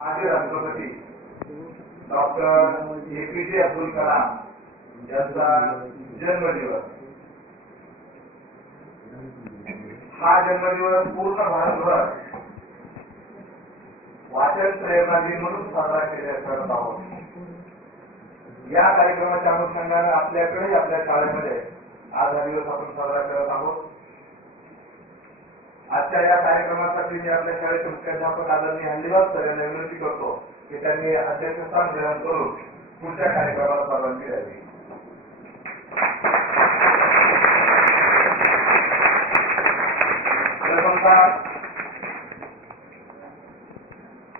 माजी राष्ट्रपती doctor APJ Abdul Kalam यांचा जन्मदिवस। हा जन्मदिवस पूर्ण भारतभर वाचन प्रेरणा दिन म्हणून साजरा केला करत आहोत। या कार्यक्रमाच्या अनुषंगाने आपल्याकडे आपल्या शाळेमध्ये आज हा दिवस आपण साजरा करत आहोत। आजच्या या कार्यक्रमासाठी मी आपल्या शाळेचे मुख्याध्यापक आदरणीय हल्लीवाल सर यांना विनंती करतो की त्यांनी अध्यक्षस्थान ग्रहण करून पुढच्या कार्यक्रमाला परवानगी द्यावी।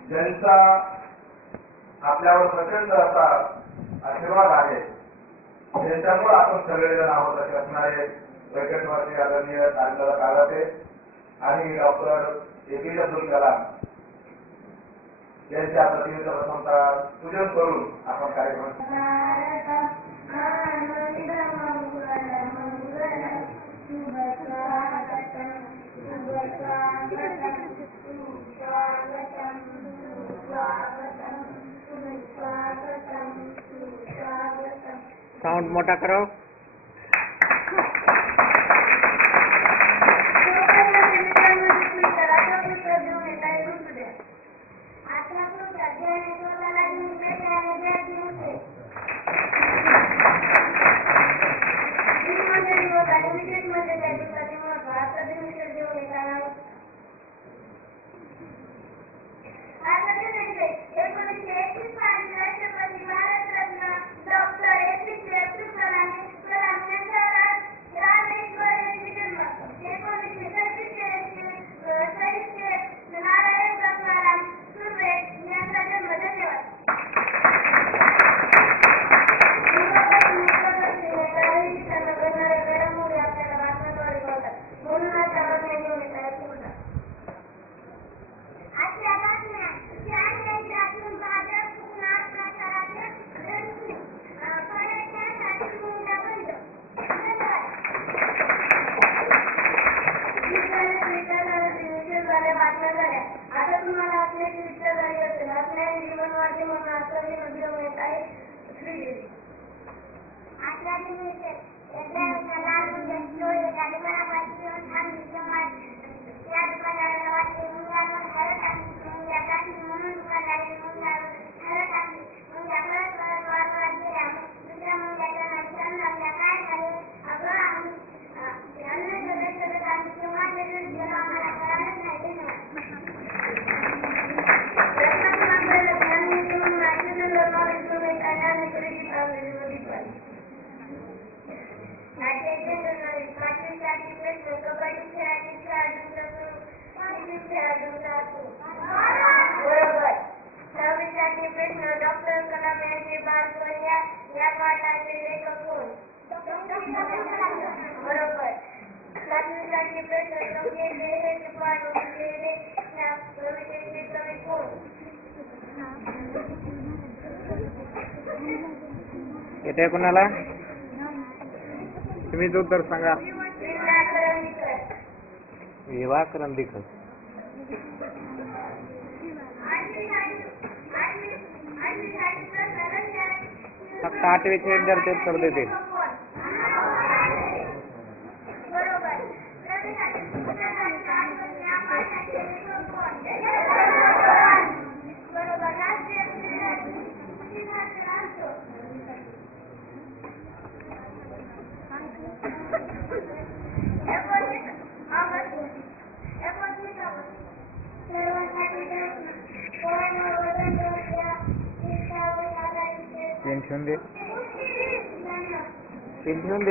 ज्यांचा आपल्यावर प्रचंड असा आशीर्वाद आहे, ज्यांच्यामुळे आपण सगळेजण आहोत असे असणारे वैकटवासी आदरणीय तारदादा काळाते आणि डॉक्टर APJ अब्दुल कलाम यांच्या प्रतिमेचं प्रथमतः पूजन करून आपण कार्यक्रम साउंड मोटा करो। येते कोणाला तुम्ही जो तर सांगा। विवा करंदीकर फक्त 8वीचे विद्यार्थी उत्तर देते। पेन्शन दे म्हणून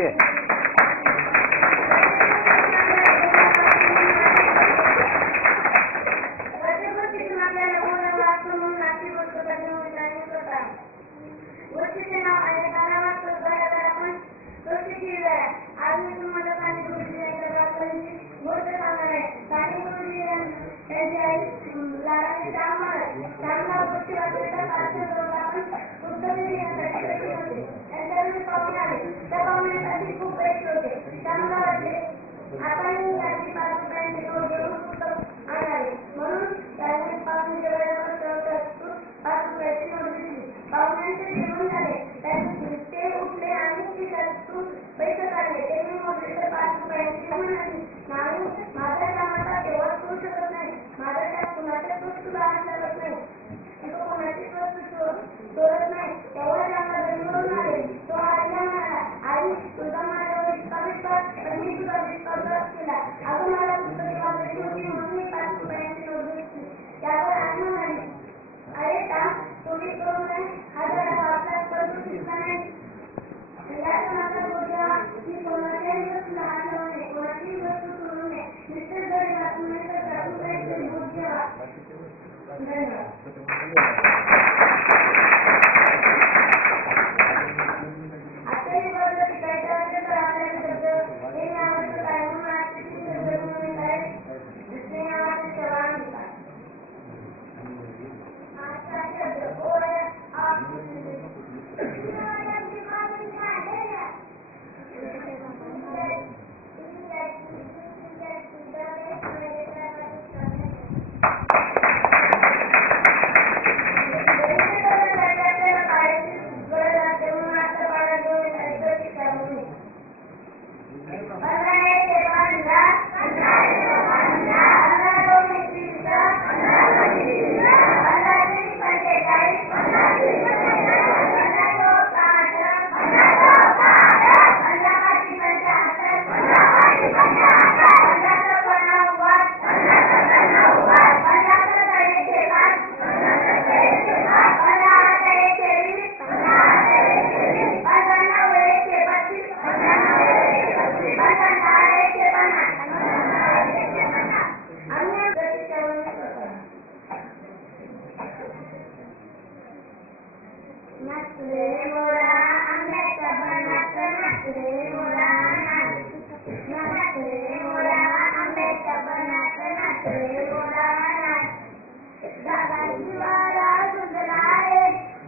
नाचरे मोरा आंब्याच्या बनात नाचरे मोरा नाच नाचरे मोरा आंब्याच्या बनात नाचरे मोरा नाच ढगाची वारा सुजला रे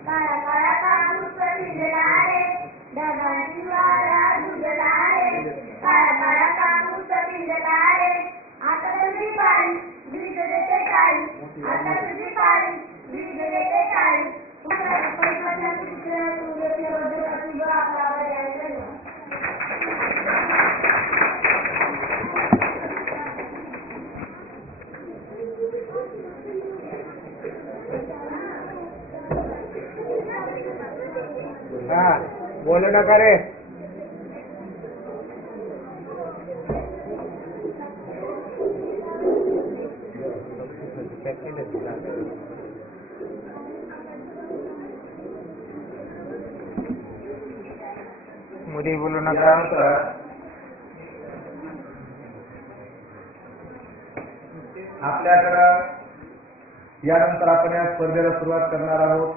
काळा काळा कापूस भिजला रे ढगाची वारा सुजला रे काळा काळा कापूस भिजला रे आता तुझी पाळी बीज देते टाळी आता तुझी पाळी बीज देते टाळी हा बोलू नका रे. मध्ये बोलू नका. आपल्याकडं यानंतर आपण या स्पर्धेला सुरुवात करणार आहोत.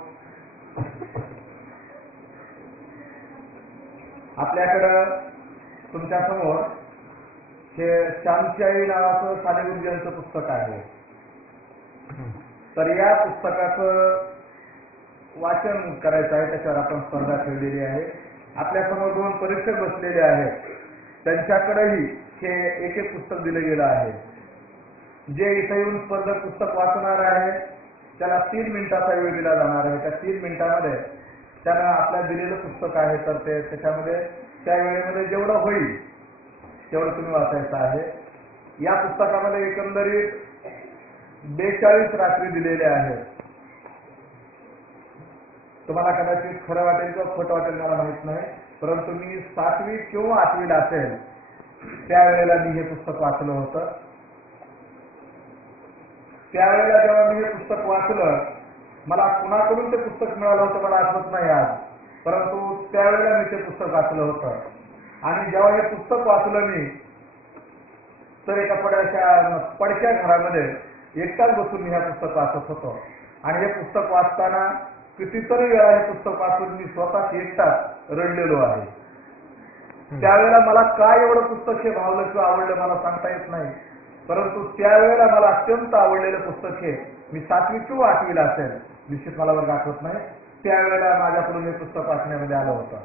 आपल्याकडं तुमच्या समोर हे श्यामची नावाचं साने गुरुजींचं पुस्तक आहे. तर या पुस्तकाचं वाचन करायचं आहे, त्याच्यावर आपण स्पर्धा ठेवलेली आहे. आपल्या समोर 2 परीक्षक बसलेले आहेत, त्यांच्याकडेही हे एक एक पुस्तक दिलं गेलं आहे. जे इथे येऊन स्पर्धक पुस्तक वाचणार आहे त्याला 3 मिनिटाचा वेळ दिला जाणार आहे. त्या 3 मिनिटांमध्ये त्यानं आपल्याला दिलेलं पुस्तक आहे तर ते त्याच्यामध्ये त्या वेळेमध्ये जेवढं होईल तेवढं तुम्ही वाचायचं आहे. या पुस्तकामध्ये एकंदरीत 42 रात्री दिलेल्या आहेत. तुम्हाला कदाचित खरं वाटेल किंवा खोटं वाटेल मला माहित नाही, परंतु मी 7वी किंवा 8वीला असेल त्यावेळेला मी हे पुस्तक वाचलं होतं. त्यावेळेला जेव्हा मी हे पुस्तक वाचलं, मला कुणाकडून ते पुस्तक मिळालं होतं मला आठवत नाही आज, परंतु त्यावेळेला मी ते पुस्तक वाचलं होतं. आणि जेव्हा हे पुस्तक वाचलं मी तर एका पडक्या घरामध्ये एकटाच बसून मी हे पुस्तक वाचत होतो. आणि हे पुस्तक वाचताना कितीतरी वेळा हे पुस्तक वाचून मी स्वतः एकटाच रडलेलो आहे. त्यावेळेला मला काय एवढं पुस्तक हे भावलं किंवा आवडलं मला सांगता येत नाही, परंतु त्यावेळेला मला अत्यंत आवडलेलं पुस्तक हे मी 7वी किंवा 8वीला असेल, निश्चित मला वर्ग आठवत नाही, त्यावेळेला माझ्याकडून हे पुस्तक वाचण्यामध्ये आलं होतं.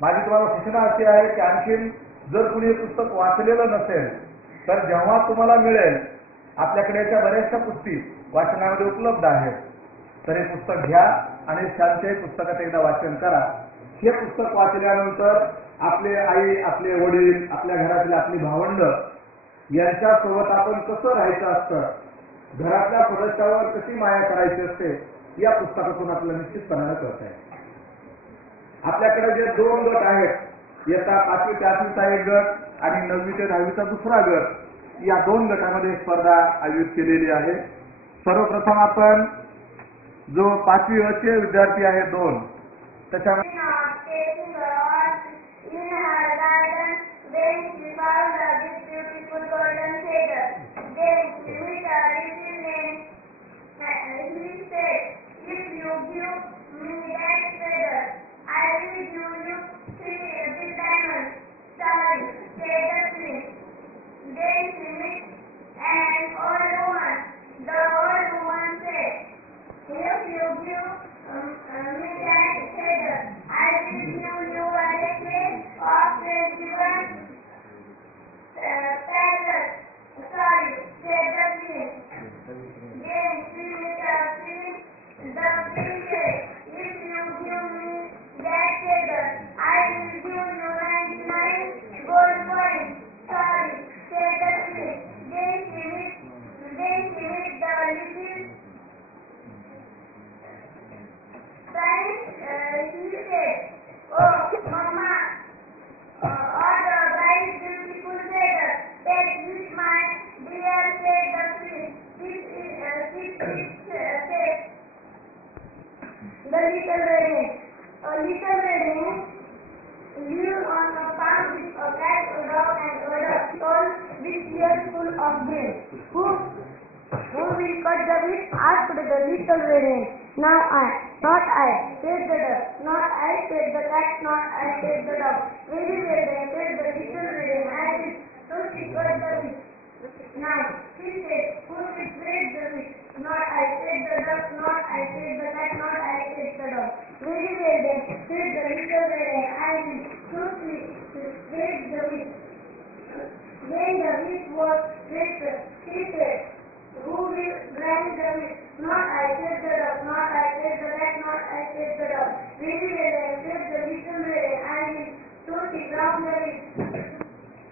माझी तुम्हाला सूचना अशी आहे की आणखीन जर कुणी हे पुस्तक वाचलेलं नसेल तर जेव्हा तुम्हाला मिळेल, आपल्याकडे याच्या बऱ्याचशा पुस्ती वाचनामध्ये उपलब्ध आहेत, तर हे पुस्तक घ्या आणि शांतही पुस्तकात एकदा वाचन करा. हे पुस्तक वाचल्यानंतर आपले आई, आपले वडील, आपल्या घरातील आपली भावंड यांच्यासोबत आपण कसं राहायचं असतं, घरातल्या सदस्यावर कशी माया करायची असते, या पुस्तकातून आपल्याला निश्चितपणाने कळत आहे. आपल्याकडे जे 2 गट आहेत, इयत्ता 5वी ते 8वीचा एक गट आणि 9वी ते 10वीचा दुसरा गट, या 2 गटामध्ये स्पर्धा आयोजित केलेली आहे. सर्वप्रथम आपण जो 5वी अचे विद्यार्थी आहे 2, त्याच्यामध्ये Who will cut the wheat? Asked the little red hen. Now I. Not I, said the duck. Not I, said the cat. Not I, said the dog. Very well then, said the little raven. I will so secure the wheat. Now, she said, who will break the wheat? Not I, said the duck. Not I, said the cat. Not I, said the dog. Very well then, said the little raven. I will so break the wheat. When the wheat was greater, she said, who will grind the wheat? Not I, said the dog. Not I, said the cat. Not I, said the dog. Very well then, said the little raven. I will so ground the wheat.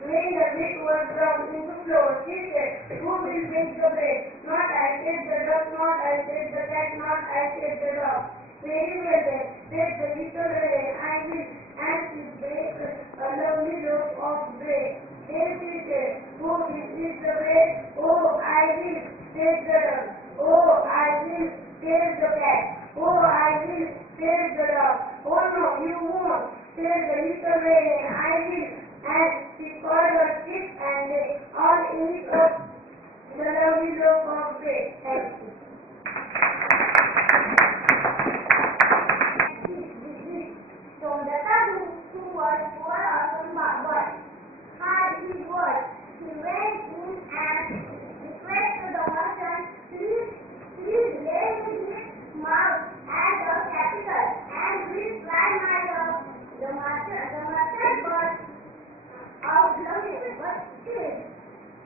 When the wheat was ground into flour, she said, who will bake the bread? Not I, said the dog. Not I, said the cat. Not I, said the dog. Very well then, said the little raven. I will, and she baked a lovely loaf of bread. Then she said, who will eat the bread? Oh, I will, said the dog. Oh, I will, said the cat. Oh, I will, said the dog. Oh no, you won't, said the little raven. I will. And she called her stick and they all ate up the lovely loaf of bread. Thank you. So the Tabu, who was poor awesome but hard he was, he went in and requested the merchant, please lay his mouth as a capital and please try my love. The merchant was out loving, but still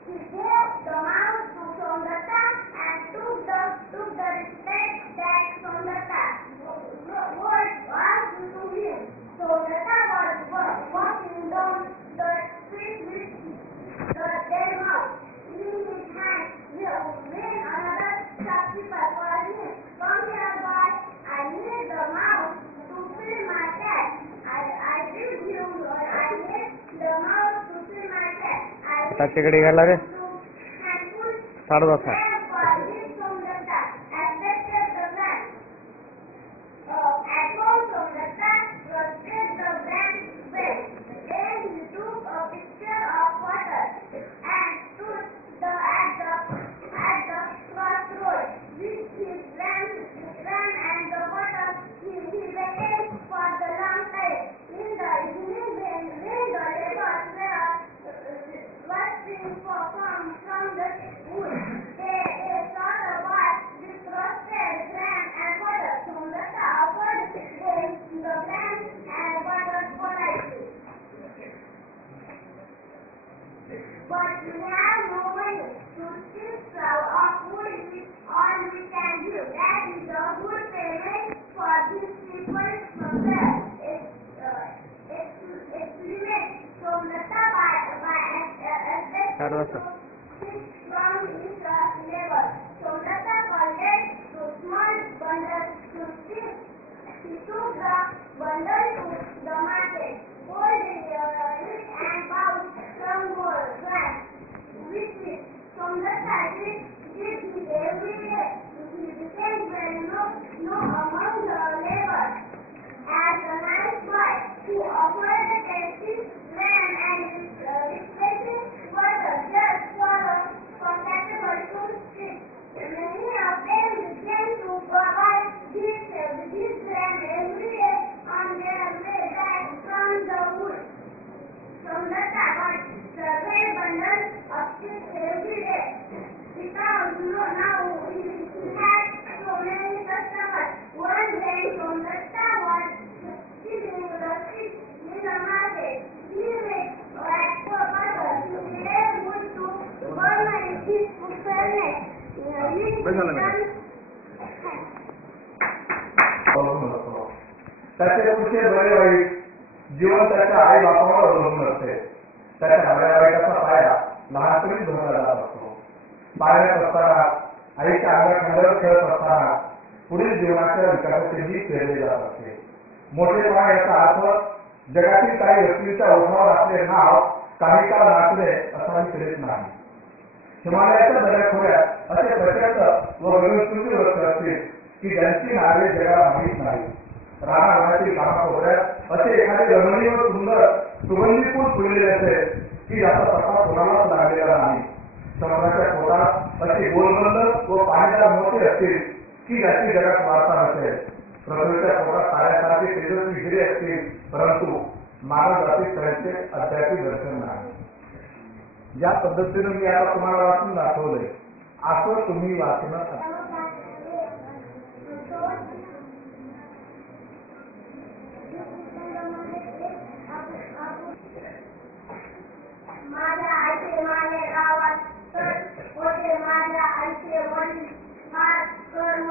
he gave the mouth to Somdata and took the respect that Somdata was to him. Somdata was walking down the street with their mouth in his hand. When another shopkeeper called him, come here boy, I need the mouse to fill my cat. I give you I need the mouse to fill my cat. त्याच्याकडे गेला रे साडू बसा But we have no money to steal flour or food is all we can do. That is a good payment for these people from there. It's limit from the top by Sarvasa. from his level. So Lata collected to small bundles to steal. He took the bundle to the market, sold it and bought some more grass, which is from the factory did it every day. He became well known among the laborers as a nice boy who offered a tasty lamb and refreshing water just for a contactable to street. Many of them began to buy this lamb every day on their way back from the wood. From the tavern, several bundles of sticks every day. Because now he had so many customers. One day from the tavern, sitting with the sticks in the market, he made like poor mother. He gave wood to burn and his furnace. त्याचे पुढचे बरे वाईट जीवन त्याच्या आई बापावर अवलंबून असते. त्याच्या नव्या वाईटाचा पाया लहानपणी धरला जात असतो. पाळण्यात असताना आईच्या अंगात खेळत असताना पुढील जीवनाच्या विकासाची जी पेरली जात असते. मोठेपणा याचा अर्थ जगातील काही व्यक्तींच्या ओठावर असले नाव काही काळ नाचले असाही करीत नाही. हिमालयाच्या दऱ्याखोऱ्यात असे प्रचंड व गगनचुंबी वृक्ष असतील की ज्यांची नावे जगाला माहीत नाही. रानावनातील कामाखोऱ्यात असे एखादे रमणीय व सुंदर सुगंधी फूल फुललेले असेल की ज्याचा पत्ता कोणालाच लागलेला नाही. समुद्राच्या पोटात असे गोलबंद व पाण्याला मोठे असतील की ज्याची जगात वार्ता नसेल. पृथ्वीच्या पोटात साऱ्यासारखे तेजस्वी हिरे असतील, परंतु मानव जातीत त्यांचे अद्याप दर्शन नाही. ज्या पद्धतीने मी आता तुम्हाला वाचून दाखवलंय, असं तुम्ही वाचणं माझ्या आईचे माझे गावात तर होते, माझ्या आईचे वडील फार कर्म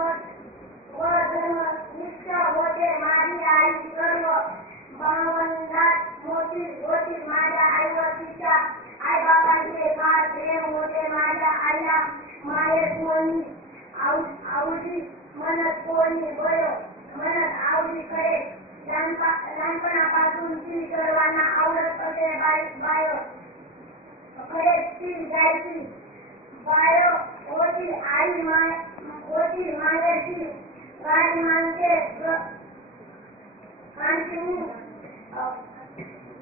व धर्म निष्ठा होते. माझी आई सर्व भावंडात मोठी होती. माझ्या आईवर तिच्या आई बाबांचे फार प्रेम होते. माझ्या आईला माहेर कोणी आवडी म्हणत, कोणी बळ म्हणत आवडीकडे. लहानपणापासून ती सर्वांना आवडत असे. बाय कडे ती जायची. बाय होती आई होती माहेरची. गाडी माणसे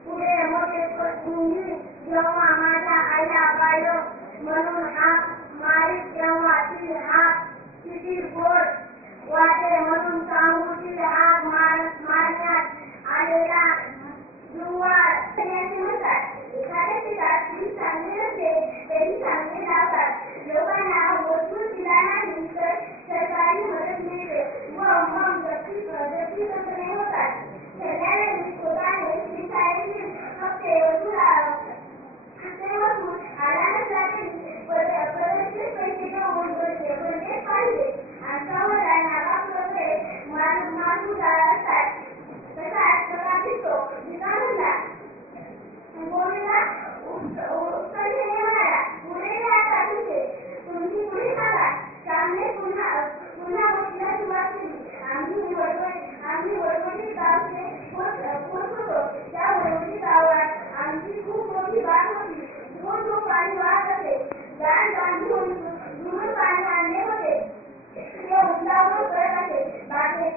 पुढे मोठे मुली जेव्हा माझ्या आईला बाय म्हणून हाक मारीत, तेव्हा ती हाक किती गोड वाटे म्हणून सांगू. ती हाक मारण्यात आलेला जुवार म्हणतात. एखाद्या ठिकाणी ती चांगली नसते, तरी चांगले लावतात. लोकांना वस्तू दिला नाही तर सरकारी मदत मिळते व मग जप्ती तंत्रे होतात. सरकारने स्वतःने शिकायची फक्त वस्तू आला नसला तरी परदेशी पैसे घेऊन बनले पाहिजे. अंगावर नावाप्रमाणे माणूस असतात. तसाच प्रकार दिसतो. विकासाला गोळीला उत्तर म्हणाला, पुढे आता तुझे तुम्ही पुढे सांगा. श्यामने पुन्हा गोष्टीला सुरुवात केली. आम्ही वडवडी गावचे होतो. त्या वडवडी गावात आमची खूप मोठी बाग होती. दूर पाणी वाहत असे. गाड बांधून दूर पाणी आणले होते. ते उंचावर करत असे. बागेत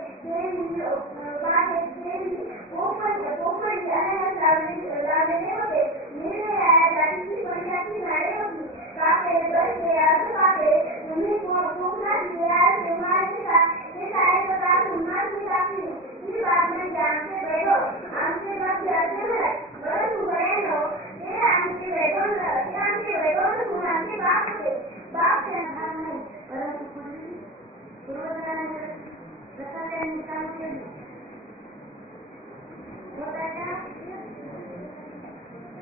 पोपट अनानस लावलेले होते. निरनिराळ्या जातीची फळांची झाडे होती. काकडे, गरजे, काकडे. तुम्ही कोकणात गेल्यास तेव्हा हे सारे प्रकार पुन्हा टाकली. ही बाग म्हणजे आमचे बेडो. आमचे बाग असे म्हणत. परंतु बऱ्यानो ते आमचे बेडो नसून आमचे बाग होते. बाग त्यांना नाही, परंतु पूर्वजांनी प्रकारांनी काम केले.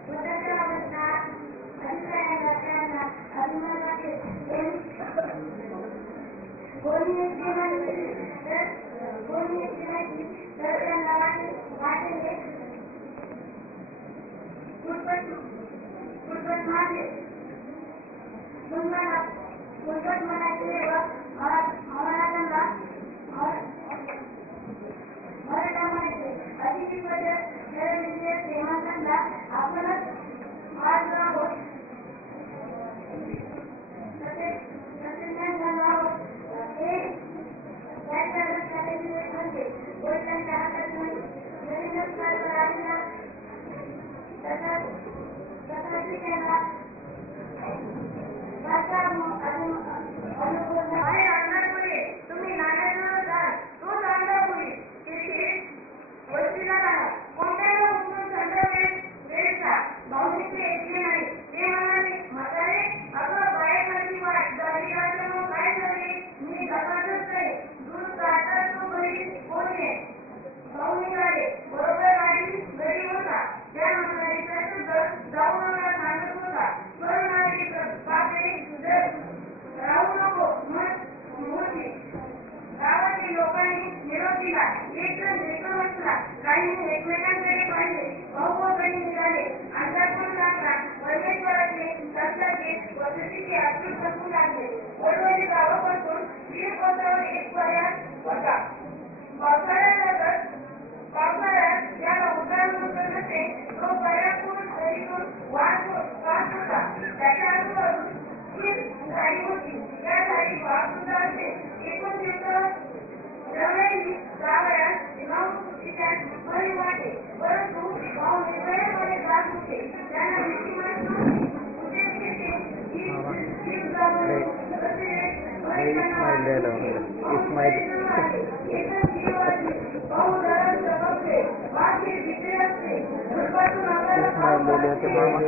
स्वतःच्या अवस्थात अधिकाऱ्यांना त्यांना अभिमान वाटेल. कोणी एकटी माहिती तर त्यांना वाटेल फुटबट मारले. फुटबट म्हणायचे व मराठा म्हणायचे. अतिथी पद्धत ठरविले. श्रीमंतांना आपणच मार्ग आहोत. वडिलांच्या हातात नवीनच तथापि त्यांना तुम्ही नाण्याजवळ जाल, तो चांगला होईल. तिथे वस्तीला राहा. कोणत्याला उचलून संध्याकाळी भावनेचे ऐकले नाही. ते म्हणाले, म्हातारे, अगं बायकाची वाट झाली. मग काय झाले? मी घरातच नाही. दूध काढता तो घरी कोण आहे? भाऊ निघाले. बरोबर गाडी घरी होता. त्या म्हातारीचा जाऊ नका सांगत होता. करून आली बापे राहू नको मोठी. गावातील लोकांनी निरोप दिला. एक जण भेटून बसला. काही एकमेकांकडे पाहिले. भाऊ व बहीण निघाले. अंतरपूर लागला. परमेश्वराचे दत्ताचे वसतीचे अतूट बसू लागले. वडवडी गावापासून 20 कोसावर एक पर्यंत होता. पावसाळ्यात त्याला उड्डाण होत नसे. तो पर्यापूर नदीतून वाहत होता. त्याच्या आजूबाजूला झाडी होती. त्या झाडी सुद्धा असे. एकूण दिवस गावात भरी वाटे. परंतु भाऊ निर्भयपणे जात होते. त्यांना भीती वाटत नव्हती. इस्माईल इस्माईल लिहिले होते मामा.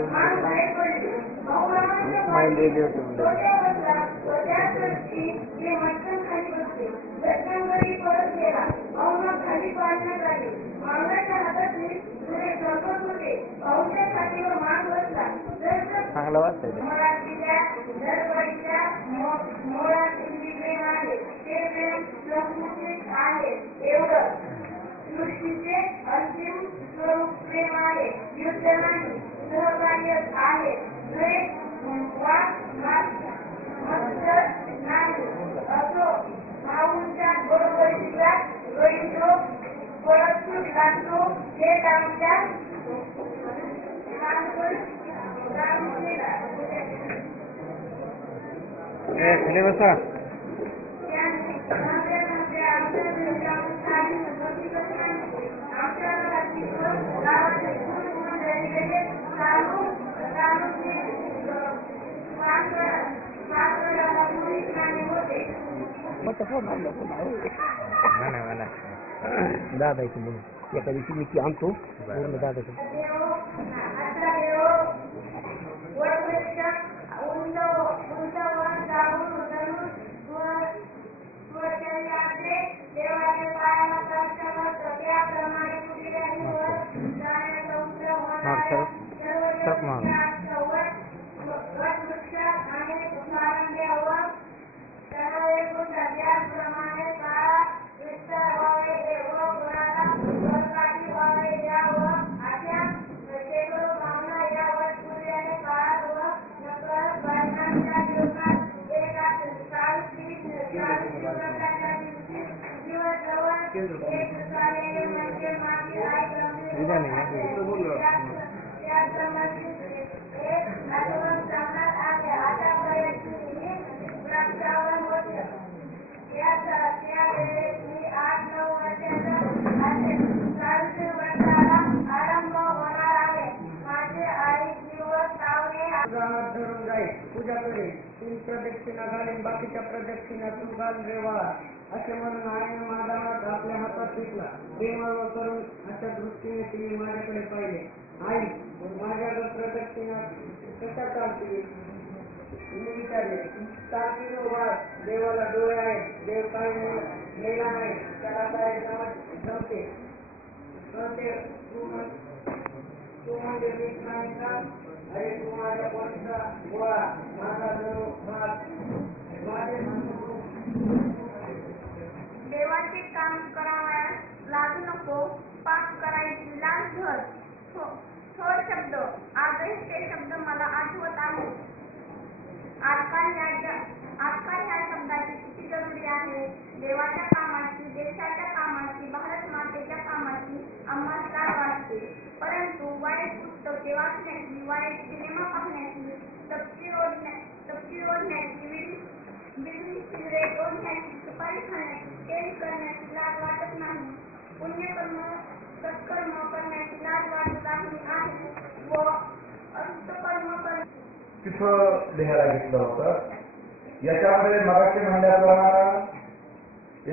इस्माईल लिहिले होते म्हणजे. चांगलं वाटतंय ते. सृष्टीचे अंतिम स्वरूप प्रेम आहे. युद्ध नाही, सहकार्य आहे. द्वेष, मत्सर नाही. असो भाऊंच्या बरोबरीचा गळीतो, परस्पर लागतो. हे आमच्या खाली बसा. म्हणा दादाची म्हणून एका दिवशी मी आणतो पूर्ण दादाचं. पूजा करे 3 प्रदक्षिणा घालीन बाकीच्या प्रदक्षिणा तू घाल रे बाळा असे म्हणून आईने माझा हात आपल्या हातात घेतला. प्रेमाळ करून अशा दृष्टीने तिने माझ्याकडे पाहिले. आई माझ्याकडे प्रदक्षिणा कशा चालतील मी विचारले. चालतील बाळ, देवाला डोळे आहेत, देव काय मेला नाही, त्याला काय जमते. तू म्हणजे मीच नाही का? अरे तू माझ्या पोटाचा गोळा, माझा जणू भात, माझे देवाचे काम करावयास लागू नको, पाप करायची लाज धर. थोर शब्द, आजही ते शब्द मला आठवत आहे. आजकाल ह्या शब्दाची किती जरुरी आहे. देवाच्या कामाची, देशाच्या कामाची, भारत मातेच्या कामाची आम्हाला लाज वाटते. परंतु वाईट पुस्तके वाचण्याची, वाईट सिनेमा पाहण्याची, तपशी ओढण्याची, बिडी सिगरेट ओढण्याची, सुपारी खाण्याची, तेल करण्याची लाज वाटत नाही. पुण्यकर्म सत्कर्म करण्याची लाज वाटत आहे व अष्टकर्म तिथं लिहायला घेतलं होतं. याच्यामध्ये मगाशी म्हणल्याप्रमाणे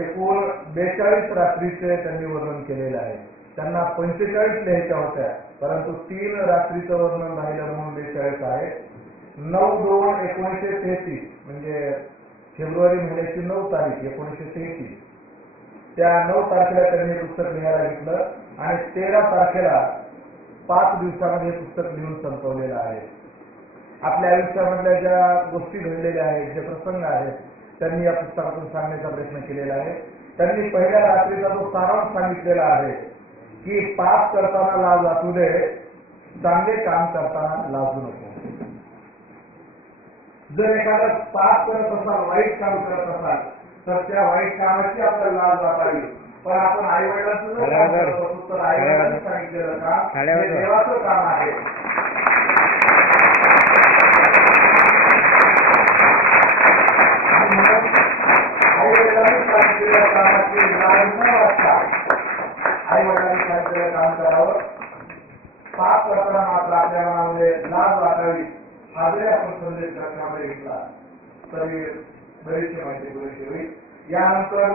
एकूण 42 रात्रीचे त्यांनी वर्णन केलेलं आहे. त्यांना 45 लिहायच्या होत्या, परंतु 3 रात्रीचं वर्णन राहिलं म्हणून 42 आहे. 9/2/1933 म्हणजे फेब्रुवारी महिन्याची 9 तारीख 1933 त्या 9 तारखेला त्यांनी हे पुस्तक लिहायला घेतलं आणि 13 तारखेला 5 दिवसामध्ये हे पुस्तक लिहून संपवलेलं आहे. आपल्या आयुष्यामधल्या ज्या गोष्टी घडलेल्या आहेत, जे प्रसंग आहेत, त्यांनी या पुस्तकातून सांगण्याचा प्रयत्न केलेला आहे. त्यांनी पहिल्या रात्रीचा जो सारांश सांगितलेला आहे की पाप करताना लाज वाटू दे, चांगले काम करताना लाजू नको. जर एखादा पाप करत असाल, वाईट काम करत असाल, तर त्या वाईट कामाची आपल्याला लाज वाटावी. पण आपण आई वडिलांचं तर आई वडिलांनी सांगितलेलं काम हे देवाचं काम आहे. आई वडिलांनी सांगितलेल्या कामाची लाज न वाटता आई वडिलांनी सांगितलेलं काम करावं. पाप करताना मात्र आपल्या मनामध्ये लाज वाटावी. हा जरी आपण संदेश घटनामध्ये घेतला तरी बरीचशी माहिती पुरेशी होईल. यानंतर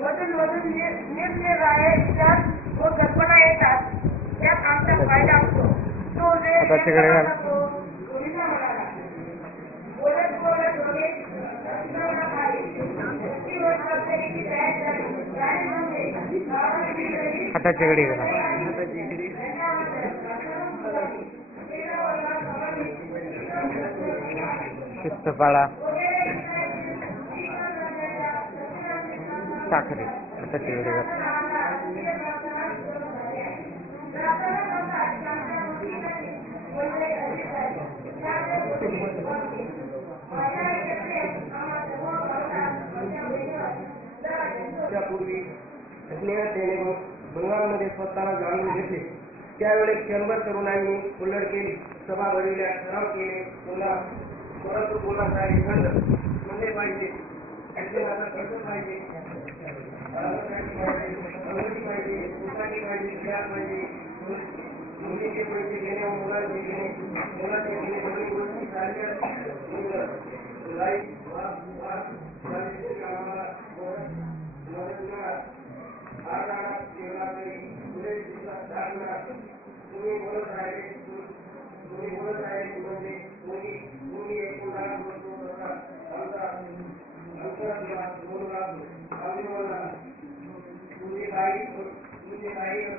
मधून निरनिराळे विचार व कल्पना येतात. त्यात आमचा फायदा होतो. तो वेळ हाताच्याकडे घाल. गोविंदा म्हणाला. बोलत बोलत दोघे ती प्रत्येकी तयार झाली. गाडी म्हणजे गावाची हाताच्याकडे घाला. शिस्त पाळा. साखरे हाताच्याकडे घाला. त्यापूर्वी स्नेहतेने बंगालमध्ये स्वतःला जाणून घेतले. त्यावेळेस क्षणभर तरुणांनी हुल्लड केली, सभा भरविल्या, ठराव केले. पुन्हा परंतु पुन्हा काही खंड म्हणले पाहिजे, अडचणाचा खर्च पाहिजे, अंगठी पाहिजे, पुस्तकी पाहिजे, विचार पाहिजे, मुलीचे पैसे घेणे व मुलाचे घेणे, मुलाचे घेणे दोन्ही गोष्टी सारख्या लाईट कामाला तुम्ही बोलत राहिले म्हणजे तुम्ही एकूण बोलू लागलो. आम्ही बोलला तुमची काही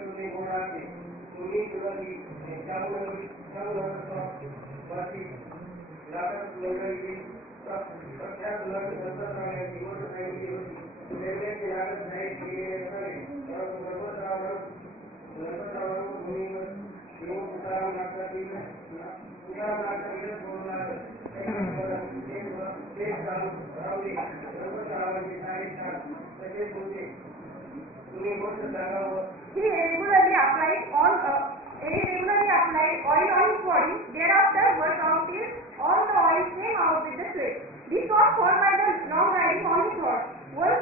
तुम्ही बोलाचे तुम्ही तुला प्रख्यात लग्नाची गोष्ट सांगितली होती. वेगवेगळी लागत नाही केलेले नसावे, परंतु गणपतावरून भूमीवर येऊन तुकाराम नाटकातील बोलू लागत. तेच चालू राहू दे. गणपतरावांचे सारे छान तसेच होते. तुम्ही गोष्ट सांगावं. He regularly applied oil on his body. Thereafter, worked out till all the oil came out with the sweat. This was caused by the long riding on his horse. Once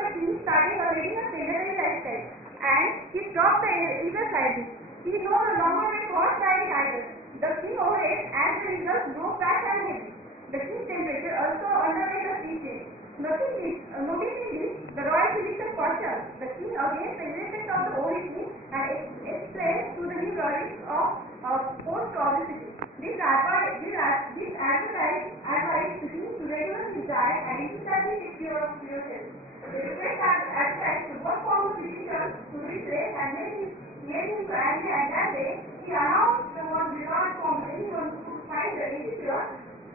the king started leading a sedentary lifestyle, and he stopped the exercises. He no longer went horse riding either. The king overate, and the result grew fat and heavy. The king's temperature also underwent a sea change. Noticing this, the royal physician cautioned the king against the effect of the overeating and explained to the new logic of post-obesity. This advised the king to regular his diet and instantly take care of yourself. The request attracted to one form of physician to retrace and made him to angry, and that day he announced the one desired from anyone to find the issue,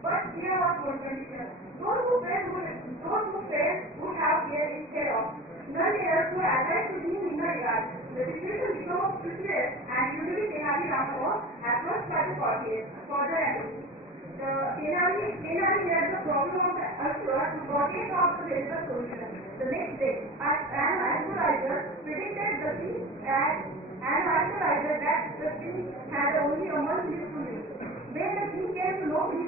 but here was one condition. Those who failed would have care of. None else were attached to him in the regard. The situation became precarious, and usually Tenali Rama approached by the courtiers for the remedy. The Tenali heard the problem of the Asura to courtiers also there is a solution. The next day, an astrologer predicted the king that the king had only a month left to live. When the king came to know he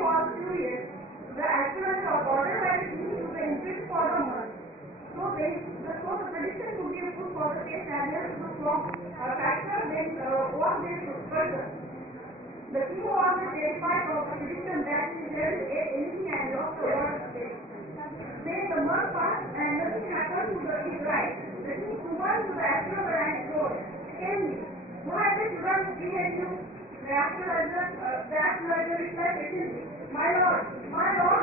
was furious. The astrologer ordered by the king to the increase for the month. So the prediction could be put for the case carriers to form a factor then what they should further. The king was terrified of the prediction that he rarely ate anything and lost the word day. Then the month passed and nothing happened to his right. The king went to the astrologer and told, "Tell me, why did you run king and you?" The astrologer replied patiently, My lord,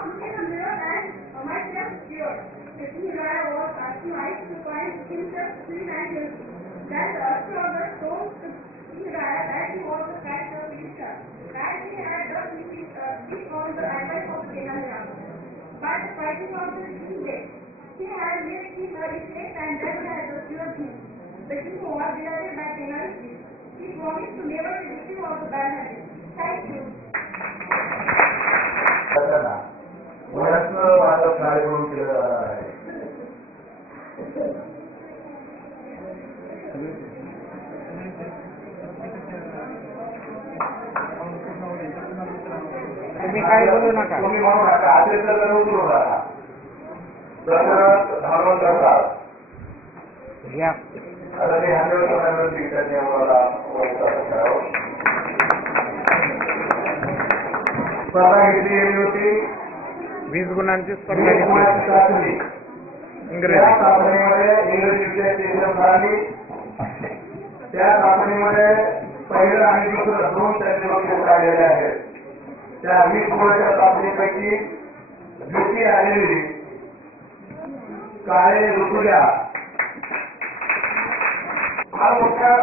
look in the mirror and myself cured." The king was astonished to find himself clean and healthy. Then the astrologer told the king that he was the fact of physician, that he had done this on the advice of the Tenali Rama. By the fighting of the king's death, he had made his escape and that had the cured him. The king was delighted by Tenali's gift. He promised to never receive of the bad habit. Thank you. माझं कार्यक्रम केला जाणार आहे. तुम्ही काय बोलू नका. तुम्ही म्हणू नका. असे तर उचलू नका. धारण करतात. या आता ते हँडल करण्यावर मला करावं. स्पर्धा घेतली गेली होती. 20 गुणांची स्पर्धा घेतली. त्या चाचणीमध्ये इंग्रजी विषयाची एक्झाम झाली. त्या चाचणीमध्ये पहिलं आणि दुसरं 2 त्यांचे बक्षीस काढलेले आहेत. त्या 20 गुणाच्या चाचणीपैकी द्वितीय आलेली काळे ऋतुजा हा मोठ्या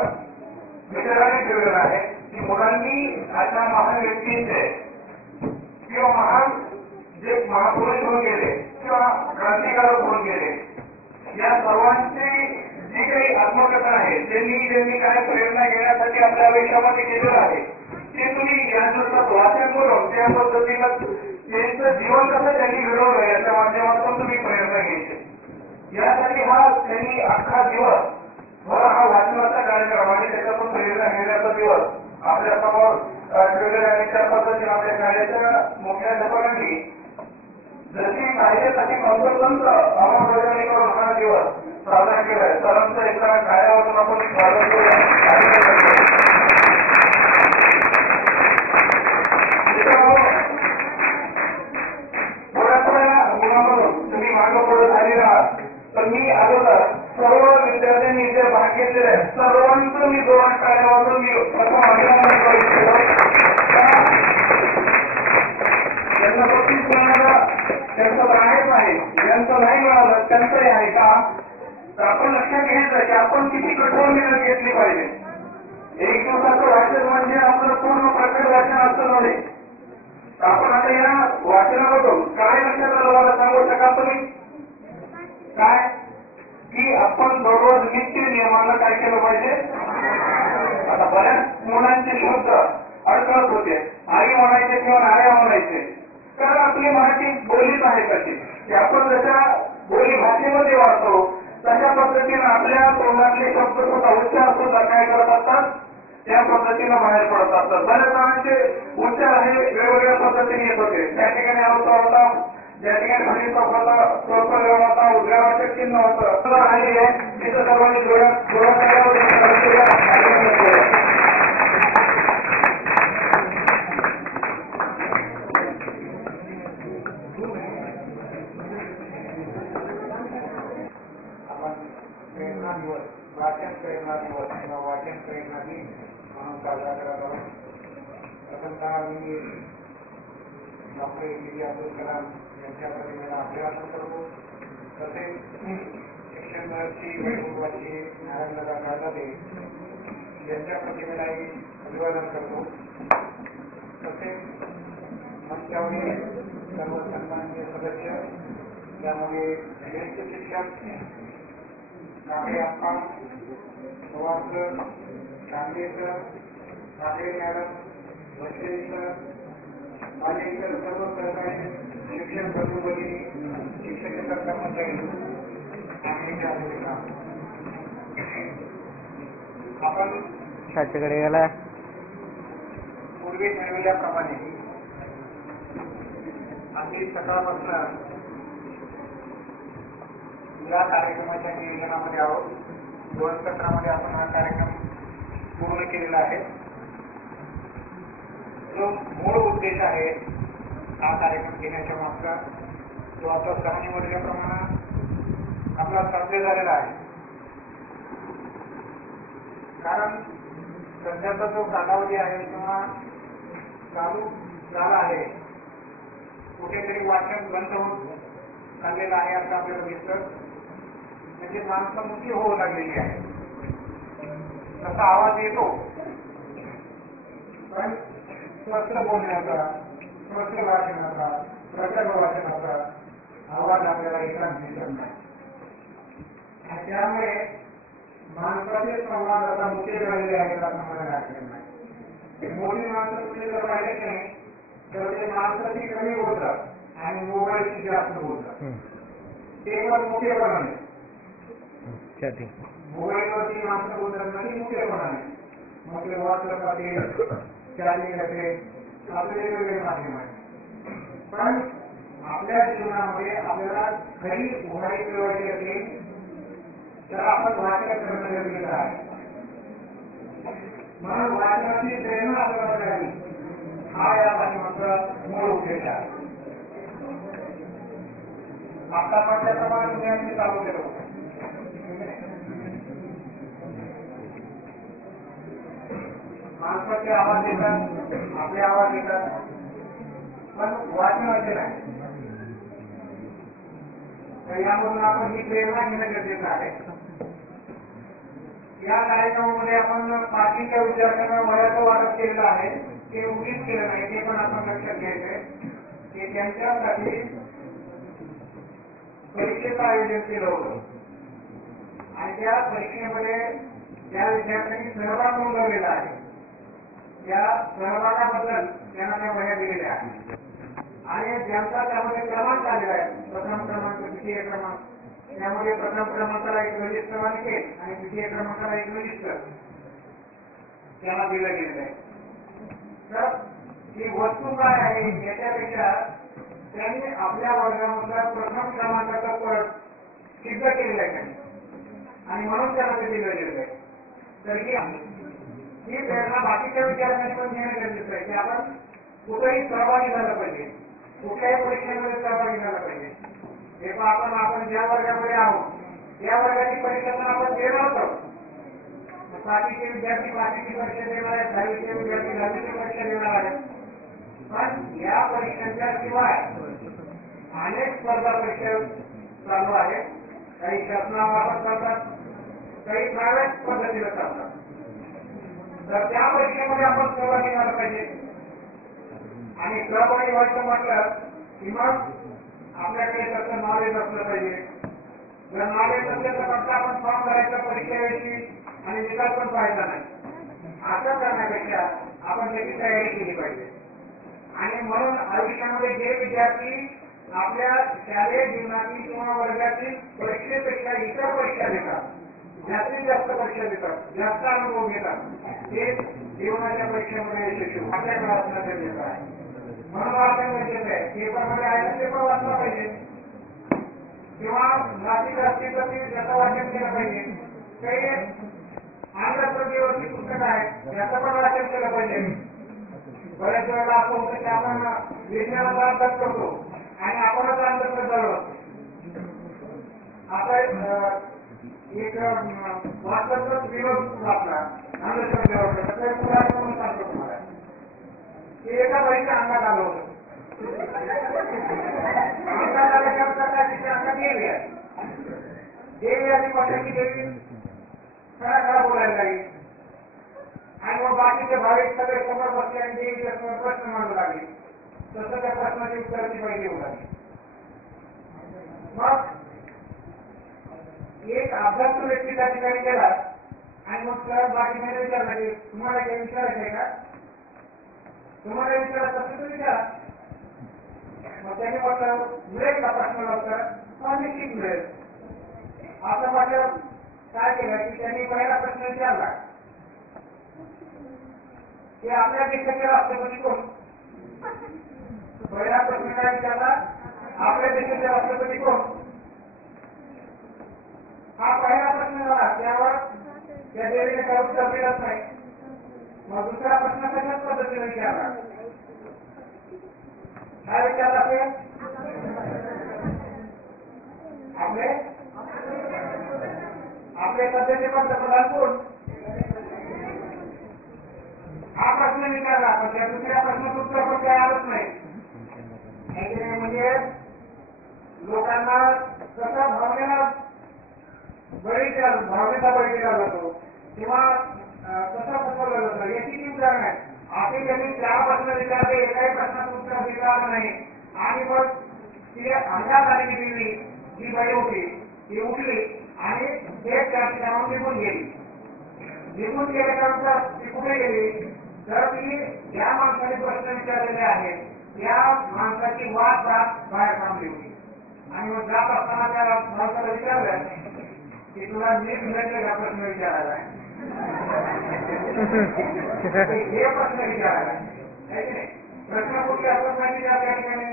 विचाराने ठेवलेला आहे की मुलांनी अशा महान व्यक्तींचे किंवा महान जे महापुरुष होऊन गेले किंवा क्रांतिकारक होऊन गेले या सर्वांची जी काही आत्मकथा आहे त्यांनी काय प्रेरणा घेण्यासाठी आपल्या आयुष्यामध्ये केलेलं आहे ते तुम्ही या दिवसात वाचन करून त्या पद्धतीनं त्यांचं जीवन कसं त्यांनी घडवलं याच्या माध्यमातून तुम्ही प्रेरणा घ्यायची. यासाठी हा त्यांनी अख्खा दिवस हा वाचनाचा कार्यक्रम आणि त्याच्यातून प्रेरणा घेण्याचा दिवस आपल्या समोर ठेवलेला आणि त्या पद्धतीने आपल्या कार्याच्या मुख्याध्यापकांनी जशी पाहिजे तशी तंतोतंत अंमलबजावणी करून हा दिवस साजरा केलाय. सरांचं एका कार्यावरून आपण स्वागत करूया. मुलांमधून तुम्ही मागं पुढे झाली आहात तर मी अगोदर सर्व विद्यार्थ्यांनी जे भाग घेतलेले आहेत सर्वांचं मी जोरात कार्यावरून मी प्रथम अभिनंदन करू इच्छितो. त्यांना बक्षीस मिळालं त्यांचं आहेच आहे, ज्यांचं नाही मिळालं त्यांचंही आहे का. तर आपण लक्षात घ्यायचं की आपण किती कठोर मेहनत घेतली पाहिजे. एक दिवसाचं वाचन म्हणजे आपलं पूर्ण प्रकट वाचन असतं नव्हे. आपण आता या वाचनामधून काय लक्षात आलं मला सांगू शकाल तुम्ही. काय की आपण दररोज नित्य नियमानं काय केलं पाहिजे. आता बऱ्याच मुलांचे शब्द अडकळत होते. आई म्हणायचे किंवा नाऱ्या म्हणायचे कारण आपली मराठी बोलीच आहे कशी की आपण जशा बोली भाषेमध्ये वाचतो तशा पद्धतीनं आपल्या तोंडातले शब्द सुद्धा उच्चार सुद्धा काय करत असतात त्या पद्धतीनं बाहेर पडत असतात. बऱ्याच जणांचे उच्चार हे वेगवेगळ्या पद्धतीने येत होते. त्या ठिकाणी अवतार होता, ज्या ठिकाणी हरिचौक होता, स्वल्पविराम होता, उद्गाराचे चिन्ह होतं आलेली आहे तिथं सर्वांनी प्रेरणा दिवस वाचन प्रेरणा दिवस किंवा वाचन प्रेरणा दिन म्हणून साजरा करत आहोत. प्रथमतः मी डॉक्टर APJ अब्दुल कलाम यांच्या प्रतिमेला अभिवादन करतो. तसेच शिक्षण महर्षी महबूबाजी नारायणदादा काळजादे यांच्या प्रतिमेलाही अभिवादन करतो. तसेच मंचावरील सर्व सन्माननीय सदस्य त्यामुळे ज्येष्ठ शिक्षक Kamble Appa, Pawar sir, Kamble sir, Kamble madam, Bhosale sir, माझे इतर सर्व सहकारी शिक्षण बंधू भगिनी, शिक्षकेतर कर्मचारी आणि आपण शाळेकडे गेला पूर्वी ठरविल्याप्रमाणे आधी सकाळपासून या कार्यक्रमाच्या नियोजनामध्ये आहोत. 2 सत्रामध्ये आपण हा कार्यक्रम पूर्ण केलेला आहे. जो मूळ उद्देश आहे हा कार्यक्रम घेण्याच्या मागचा तो आता सरांनी म्हटल्याप्रमाणे आपला साध्य झालेला आहे. कारण सध्याचा जो कालावधी आहे किंवा चालू झाला आहे कुठेतरी वाचन बंद होऊन चाललेलं आहे असं आपल्याला दिसतं. म्हणजे माणसं मोठी होऊ लागलेली आहे. तसा आवाज येतो पण स्पष्ट बोलण्याचा, स्पष्ट वाचनाचा, प्रकट वाचनाचा आवाज आपल्याला एकाच दिसत नाही. त्यामुळे माणसाचे संवाद आता मोठे झालेले आहेत असं मला वाटत नाही. मोठी माणसं तुम्ही जर पाहिले की नाही तर ते माणसाची कमी बोलतात आणि मोबाईलची जास्त बोलतात. ते पण मोठेपणाने मोबाईलवरती माणसं बोलतात नाही मोठेपणाने. मग ते व्हॉट्सअप असेल, चॅटिंग असेल आपले वेगवेगळे माध्यम आहे. पण आपल्या जीवनामध्ये आपल्याला खरी उभारी मिळवायची असेल तर आपण वाचन करणं गरजेचं आहे. म्हणून वाचनाची प्रेरणा आपल्याला मिळावी हा या पाठीमागचा मूळ उद्देश आहे. आता म्हटल्याप्रमाणे तुम्ही अगदी चालू केलं होतं. माणसाचे आवाज येतात, आपले आवाज येतात, पण वाचनाचे नाही. तर यामधून आपण ही प्रेरणा घेणं गरजेचं आहे. या कार्यक्रमामध्ये आपण पाचवीच्या विद्यार्थ्यांना वयाचं वाटप केलेलं आहे. ते उगीच केलं नाही, ते पण आपण लक्षात घ्यायचंय की त्यांच्यासाठी परीक्षेचं आयोजन केलं होतं आणि त्या परीक्षेमध्ये ज्या विद्यार्थ्यांनी सहभाग नोंदवलेला आहे त्या सहभागाबद्दल त्यांना त्या वह्या दिलेल्या आहेत आणि ज्यांचा त्यामध्ये क्रमांक आलेला आहे, प्रथम क्रमांक, द्वितीय क्रमांक, त्यामध्ये प्रथम क्रमांकाला एक रजिस्टर आहे आणि द्वितीय क्रमांकाला एक रजिस्टर त्याला दिलं गेलेलं आहे. तर ही वस्तू काय आहे याच्यापेक्षा त्यांनी आपल्या वर्गामधला प्रथम क्रमांकाचा पद सिद्ध केलेला आहे त्यांनी आणि म्हणून त्यांना ते दिलं गेलेलं आहे. तर ही प्रेरणा बाकीच्या विद्यार्थ्यांनी पण घेणं गरजेचं आहे की आपण कुठेही सहभागी झालं पाहिजे, कुठल्याही परीक्षेमध्ये सहभागी झालं पाहिजे. तेव्हा आपण ज्या वर्गामध्ये आहोत या वर्गाची परीक्षा आपण देणार आहोत. पाचवीचे विद्यार्थी पाचवीची परीक्षा देणार आहेत, 10वीचे विद्यार्थी 10वीची परीक्षा देणार आहेत. पण या परीक्षांच्या शिवाय अनेक स्पर्धा परीक्षा चालू आहेत. काही शासनामार्फत चालतात, काही प्रायव्हेट पद्धतीने चालतात. तर त्या परीक्षेमध्ये आपण सहभागी झालं पाहिजे आणि सहभागी व्हायचं म्हटलं की मग आपल्याकडे त्याचं नॉलेज असलं पाहिजे. जर नॉलेज नसेल तर फक्त आपण फॉर्म भरायचं परीक्षेविषयी आणि निकाल पण पाहायचा नाही. असं करण्यापेक्षा आपण त्याची तयारी केली पाहिजे. आणि म्हणून आयुष्यामध्ये जे विद्यार्थी आपल्या शालेय जीवनातील किंवा वर्गातील परीक्षेपेक्षा इतर परीक्षा देतात, जास्तीत जास्त परीक्षा देतात, जास्त अनुभव घेतात, ते जीवनाच्या परीक्षेमध्ये यशस्वी आपल्याकडे असणं गरजेचं आहे. म्हणून वाचन गरजेचं आहे. पेपरमध्ये आहे पेपर वाचला पाहिजे किंवा जास्तीत जास्तीत त्याचं वाचन केलं पाहिजे. काही आंध्रप्रदेशवरची पुस्तकं आहेत त्याचं पण वाचन केलं पाहिजे. बऱ्याच वेळेला असं होतं की आपण विज्ञानाचा अभ्यास करतो आणि आपणच अंधश्रद्धाळू असतो. आता एक वाचकाचा विरोध आपला अंधश्रद्धेवर म्हणून सांगतो तुम्हाला की एका बाईच्या अंगात आलं होतं. अंगात आल्याच्या काय तिच्या अंगात देवी आहे. देवी आधी पक्षाची देवी खरा खरा बोलायला लागली आणि मग बाकीचे भाविक सगळे समोर बसले आणि देवीच्या समोर प्रश्न मांडू लागले. तसं त्या प्रश्नाची उत्तर ती पाहिजे होऊ लागली. मग एक अभ्यासू व्यक्ती त्या ठिकाणी गेला आणि मग सर बाकीने विचारलं की तुम्हाला काही विचारायचं आहे का, तुम्हाला विचारायचं असेल तर विचारा. मग त्यांनी म्हटलं मिळेल का प्रश्नाला उत्तर? हा निश्चित मिळेल. असं म्हटलं काय केलं की त्यांनी पहिला प्रश्न विचारला की आपल्या देशाचे राष्ट्रपती कोण? पहिला प्रश्न काय विचारला, आपल्या देशाचे राष्ट्रपती कोण? हा पहिला प्रश्न झाला. त्यावर त्या देवीने काही उत्तर दिलंच नाही. मग दुसरा प्रश्न कशाच पद्धतीने विचारला, काय विचारला ते आपले सध्याचे पंतप्रधान कोण? हा प्रश्न विचारला. पण त्या दुसऱ्या प्रश्नाचं उत्तर पण काही आलंच नाही. म्हणजे लोकांना कसा भावनेचा बळी दिला जातो किंवा कसं फसवलं जातं याची ती उदाहरण आहे. आपण त्यांनी 4 प्रश्न विचारले, एकाही प्रश्नाचं उत्तर देता आलं नाही आणि मग ती अंगात आलेली देवी जी बाई होती ती उठली आणि ते त्या ठिकाणाहून निघून गेली. निघून गेल्यानंतर ती कुठे गेली तर ती ज्या माणसाने प्रश्न विचारलेले आहेत त्या माणसाची वाट बाहेर थांबली होती. आणि मग जात असताना त्या माणसाला विचारलं की तुला नीट मिळते का प्रश्न विचारायला, हे प्रश्न विचारायला प्रश्न कुठे आपण माहिती त्या ठिकाणी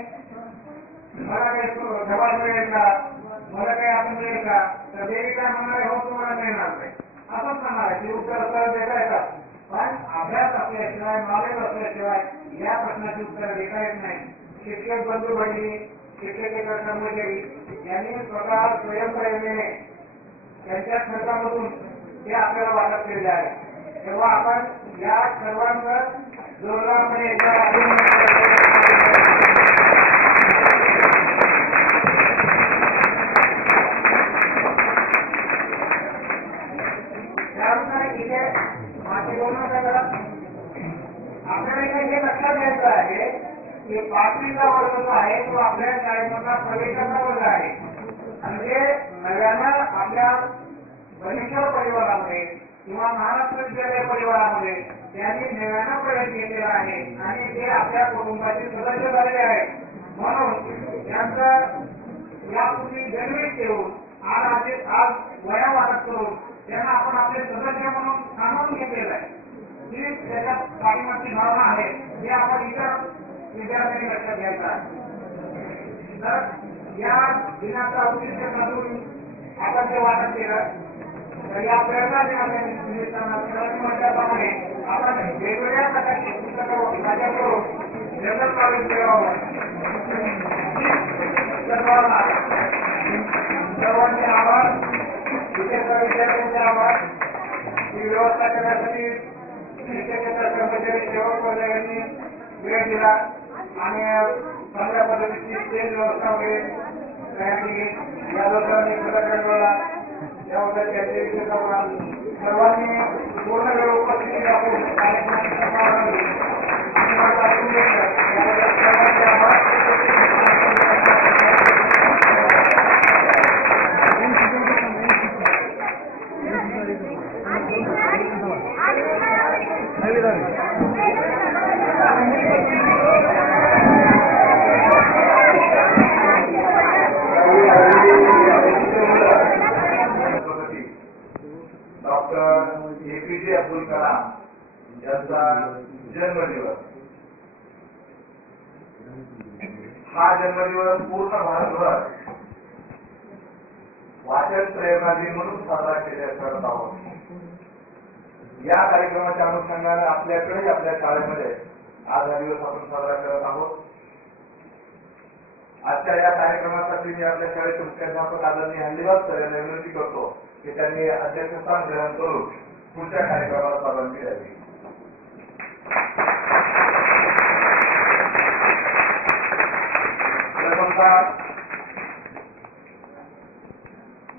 मला काही जबाब मिळेल का, मला काही आपण मिळेल का, तर देवी काय म्हणणार हो तुम्हाला मिळणार नाही असंच म्हणणार आहे. ते उत्तर सरळ देता येतात पण अभ्यास असल्याशिवाय नॉलेज असल्याशिवाय या प्रश्नाची उत्तर देता येत नाही. शिक्षक बंधू भगिनी, शिक्षकेतर कर्मचारी यांनी स्वतः स्वयंप्रेरणेने त्यांच्या खर्चामधून ते आपल्याला वाटप केले आहे. तेव्हा आपण या सर्वांवर जोरदारपणे त्यानुसार इथे माझे बोलणं आपल्याला हे लक्षात घ्यायचं आहे की 5वीचा वर्ग जो आहे तो आपल्या शाळेमधला प्रवेशाचा वर्ग आहे. म्हणजे नव्यानं आपल्या भविष्य परिवारामध्ये किंवा महाराष्ट्र विद्यालय परिवारामध्ये त्यांनी नव्यानं प्रवेश घेतलेला आहे आणि ते आपल्या कुटुंबाचे सदस्य झालेले आहेत. म्हणून त्यांचं यापूर्वी जन्मित ठेवून आज वया वाटप करून त्यांना आपण आपले सदस्य म्हणून सामावून घेतलेलं आहे. ही त्याच्या पाठीमागची भावना आहे हे आपण इतर विद्यार्थ्यांनी लक्षात घ्यायचं आहे. तर या दिनाचं औचित्य साधून आपण ते वाटप केलं तर या प्रेरणा दिनाप्रमाणे आपण वेगवेगळ्या प्रकारची पुस्तकं सादर करून जनरल नॉलेज ठेवावं. सर्वांचे आभार, विशेष विद्यार्थ्यांचे आभार. ही व्यवस्था करण्यासाठी कर्मचारी सेवक वगैरे वेळ दिला आणि चांगल्या पद्धतीची स्टेज व्यवस्था वगैरे तयार केली. या लोकांनी कळवला त्याबद्दल त्याचे सर्वांनी पूर्ण वेळ उपस्थिती दाखवून कार्यक्रमाची डॉक्टर APJ अब्दुल कलाम यांचा जन्मदिवस. हा जन्मदिवस पूर्ण भारतभर वाचन प्रेरणा दिन म्हणून साजरा केला करत आहोत. या कार्यक्रमाच्या अनुषंगाने आपल्याकडे आपल्या शाळेमध्ये आज हा दिवस आपण साजरा करत आहोत. आजच्या या कार्यक्रमासाठी मी आपल्या शाळेचे मुख्याध्यापक आदरणीय हल्लीवाल सर यांना विनंती करतो की त्यांनी अध्यक्षस्थान ग्रहण करून पुढच्या कार्यक्रमाला परवानगी द्यावी.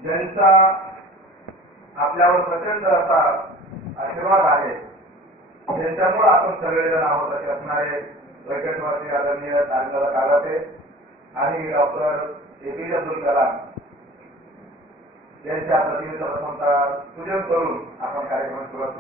ज्यांचा आपल्यावर प्रचंड असा आशीर्वाद आहे ज्यांच्यामुळे आपण सगळेजण आहोत असे असणारे वैकटवासी आदरणीय तारदादा कागाते आणि डॉक्टर APJ अब्दुल कलाम यांच्या प्रतिमेचं प्रथमतः पूजन करून आपण कार्यक्रम सुरुवात